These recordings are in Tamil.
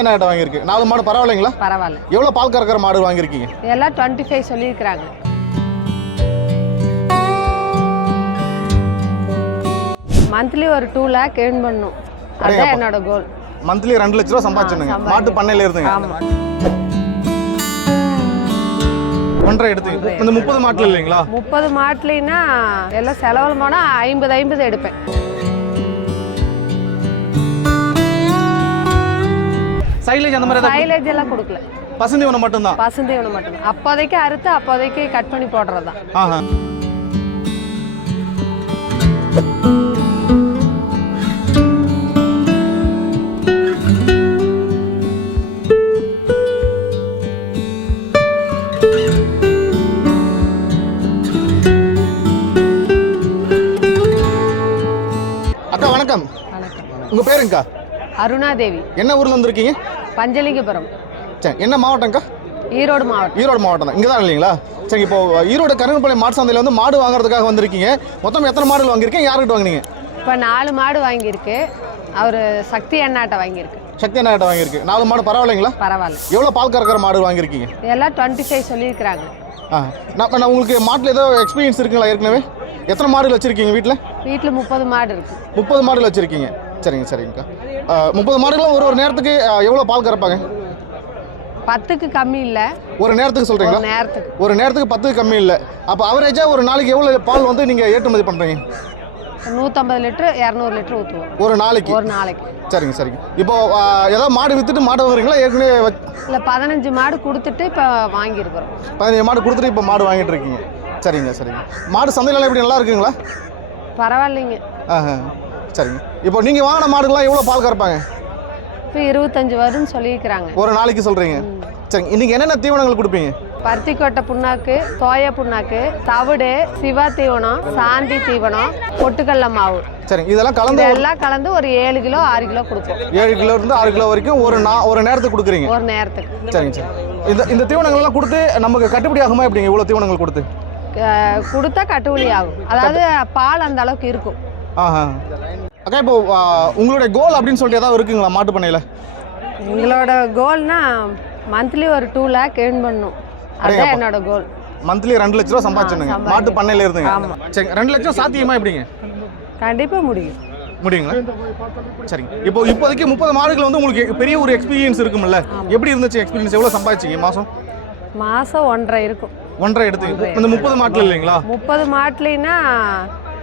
அண்ணா கிட்ட வாங்கியிருக்கு? நாலு மாடு பரவாயில்லைங்களா? பரவாயில்ல. எவ்வளோ பால் கறக்கிற மாடு வாங்கியிருக்கீங்க? இதெல்லாம் டுவெண்ட்டி ஃபைவ் சொல்லியிருக்கிறாங்க. மந்த்லி ஒரு டூ லேக் ஏர்ன் பண்ணும். அடேங்கப்பா. என்னோட கோல் மந்த்லி ரெண்டு லட்ச ரூபா சம்பாதிச்சுங்க. மாட்டு பண்ணையில இருந்துங்க. ஒன்றரை எடுத்து இந்த முப்பது மாட்டுல இல்லைங்களா? முப்பது மாட்டுலின்னா எல்லாம் செலவு போனால் ஐம்பது ஐம்பது எடுப்பேன். சைலேஜ் அந்த மாதிரி மைலேஜ் எல்லாம் கொடுக்கல. பசுந்தீவனம் மட்டும்தான்? பசுந்தீவனம் மட்டும்தான். அப்போதைக்கு அறுத்து அப்போதைக்கு கட் பண்ணி போடுறது தான் ஆஹா. அக்கா வணக்கம். வணக்கம். உங்க பேருங்கக்கா? அருணாதேவி. என்ன ஊர்ல வந்திருக்கீங்க? பஞ்சலிங்கபுரம். சரி என்ன மாவட்டம்க்கா? ஈரோடு மாவட்டம். ஈரோடு மாவட்டம் தான். இங்கே தான் இல்லைங்களா? சரி இப்போ ஈரோடு கருங்கப்பாளையம் மாட்டு சந்தையில் வந்து மாடு வாங்குறதுக்காக வந்திருக்கீங்க. மொத்தம் எத்தனை மாடுகள் வாங்கியிருக்கீங்க? யார்கிட்ட வாங்குனீங்க? இப்போ நாலு மாடு வாங்கியிருக்கு. அவர் சக்தி அண்ணாட்ட வாங்கியிருக்கு. சக்தி அண்ணா கிட்ட வாங்கியிருக்கு. நாலு மாடு பரவாயில்லைங்களா? பரவாயில்ல. எவ்வளோ பால் கறக்கிற மாடு வாங்கியிருக்கீங்க? இதெல்லாம் டுவெண்ட்டி ஃபைவ் சொல்லியிருக்கிறாங்க. ஆ நான் நான் உங்களுக்கு மாட்டில் ஏதோ எக்ஸ்பீரியன்ஸ் இருக்குங்களா ஏற்கனவே? எத்தனை மாடுகள் வச்சுருக்கீங்க வீட்டில் வீட்டில் முப்பது மாடு இருக்கு. முப்பது மாடுகள் வச்சுருக்கீங்க. சரிங்க சரிங்கக்கா. முப்பது மாடுகளும் ஒரு ஒரு நேரத்துக்கு எவ்வளோ பால் கறப்பாங்க? பத்துக்கு கம்மி இல்லை. ஒரு நேரத்துக்கு சொல்கிறீங்களா நேரத்துக்கு. ஒரு நேரத்துக்கு பத்துக்கு கம்மி இல்லை. அப்போ அவரேஜாக ஒரு நாளைக்கு எவ்வளோ பால் வந்து நீங்கள் ஏற்றுமதி பண்ணுறீங்க நூற்றம்பது லிட்டரு இரநூறு லிட்டரு ஊற்றுவோம் ஒரு நாளைக்கு? ஒரு நாளைக்கு. சரிங்க சரிங்க. இப்போ ஏதாவது மாடு விற்றுட்டு மாடு வாங்குறீங்களா? ஏற்கனவே இல்லை பதினஞ்சு மாடு கொடுத்துட்டு இப்போ வாங்கியிருக்கிறோம். பதினஞ்சு மாடு கொடுத்துட்டு இப்போ மாடு வாங்கிட்டு இருக்கீங்க. சரிங்க சரிங்க. மாடு சந்தையில எப்படி நல்லா இருக்குங்களா? பரவாயில்லைங்க. ஆஹா. சரிங்க. இப்போ நீங்கள் வாங்கின மாடுகள்லாம் எவ்வளோ பால் கறப்பாங்க? இப்போ இருபத்தஞ்சு வரும்னு சொல்லியிருக்கிறாங்க. ஒரு நாளைக்கு சொல்கிறீங்க சரிங்க. இன்றைக்கி என்னென்ன தீவனங்கள் கொடுப்பீங்க? பருத்திக்கொட்டை புண்ணாக்கு சோயா புண்ணாக்கு தவிடு சிவா தீவனம் சாந்தி தீவனம் பொட்டுக்கடல மாவு. சரிங்க. இதெல்லாம் கலந்து இதெல்லாம் கலந்து ஒரு ஏழு கிலோ ஆறு கிலோ கொடுப்போம். ஏழு கிலோ இருந்து ஆறு கிலோ வரைக்கும் ஒரு நா ஒரு நேரத்துக்கு கொடுக்குறீங்க? ஒரு நேரத்துக்கு. சரிங்க சரி இந்த இந்த தீவனங்கள்லாம் கொடுத்து நமக்கு கட்டுப்படி ஆகுமா எப்படிங்க? இவ்வளோ தீவனங்கள் கொடுத்து? கொடுத்தா கட்டுவலி ஆகும். அதாவது பால் அந்த அளவுக்கு இருக்கும். ஆஹா. அக்கா இப்போ உங்களுடைய கோல் அப்படின்னு சொல்லிட்டு ஏதாவது இருக்குங்களா மாட்டு பண்ணையில்? எங்களோட கோல்னா மந்த்லி ஒரு டூ லேக் ஏர்ன் பண்ணும். அடேங்கப்பா. என்னோட கோல் மந்த்லி ரெண்டு லட்ச ரூபா சம்பாதிச்சுங்க. மாட்டு பண்ணையில இருந்துங்க. சரி ரெண்டு லட்சம் சாத்தியமா எப்படிங்க? கண்டிப்பாக முடியும். முடியுங்களா? சரிங்க. இப்போ இப்போதைக்கு முப்பது மாடுகள் வந்து உங்களுக்கு பெரிய ஒரு எக்ஸ்பீரியன்ஸ் இருக்கும்ல. எப்படி இருந்துச்சு எக்ஸ்பீரியன்ஸ் எவ்வளோ சம்பாதிச்சிங்க? மாதம் மாதம் ஒன்றரை இருக்கும். ஒன்றரை எடுத்து இந்த முப்பது மாட்டில் இல்லைங்களா? முப்பது மாட்டுலின்னா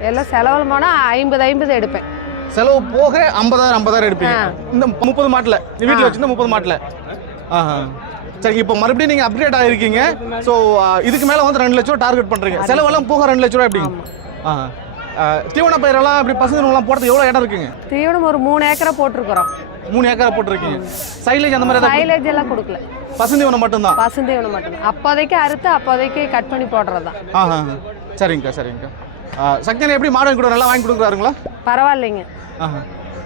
எல்லாம் செலவு போனால் ஐம்பது ஐம்பது எடுப்பேன். செலவு போக ஐம்பதாயிரம் ஐம்பதாயிரம் எடுப்பீங்க. ஆ. இந்த முப்பது மாட்டில் வீட்டில் வச்சிருந்த முப்பது மாட்டில். ஆஹா சரிங்க இப்போ மறுபடியும் நீங்கள் அப்கிரேட் ஆகிருக்கீங்க ஸோ இதுக்கு மேலே வந்து ரெண்டு லட்ச ரூபா டார்கெட் பண்ணுறீங்க செலவெல்லாம் போக ரெண்டு லட்ச ரூபா எப்படிங்க ஆஹா ஆ, தீவன பயிரெல்லாம் இப்படி பசுங்கலாம் போடுறது எவ்வளோ இடம் இருக்குங்க? தீவனம் ஒரு மூணு ஏக்கரை போட்டிருக்கிறோம். மூணு ஏக்கரை போட்டிருக்கீங்க. சைலேஜ் அந்த மாதிரி மைலேஜ் எல்லாம் கொடுக்கல. பசுந்தீவனம் மட்டும்தான்? பசுந்தீவனம் மட்டும்தான். அப்போதைக்கு அறுத்து அப்போதைக்கு கட் பண்ணி போடுறது தான் ஆஹா சரிங்கக்கா சரிங்கக்கா. ஆ, சக்தியனை எப்படி மாடு வாங்கி கொடுக்குற நல்லா வாங்கி கொடுக்குறாருங்களா? பரவாயில்லைங்க. ஆஹா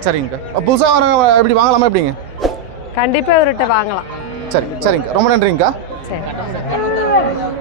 சரிங்கக்கா புதுசாக வரவங்க எப்படி வாங்கலாமா எப்படிங்க? கண்டிப்பாக இவர்கிட்ட வாங்கலாம். சரி சரிங்கக்கா ரொம்ப நன்றிங்கக்கா சரி.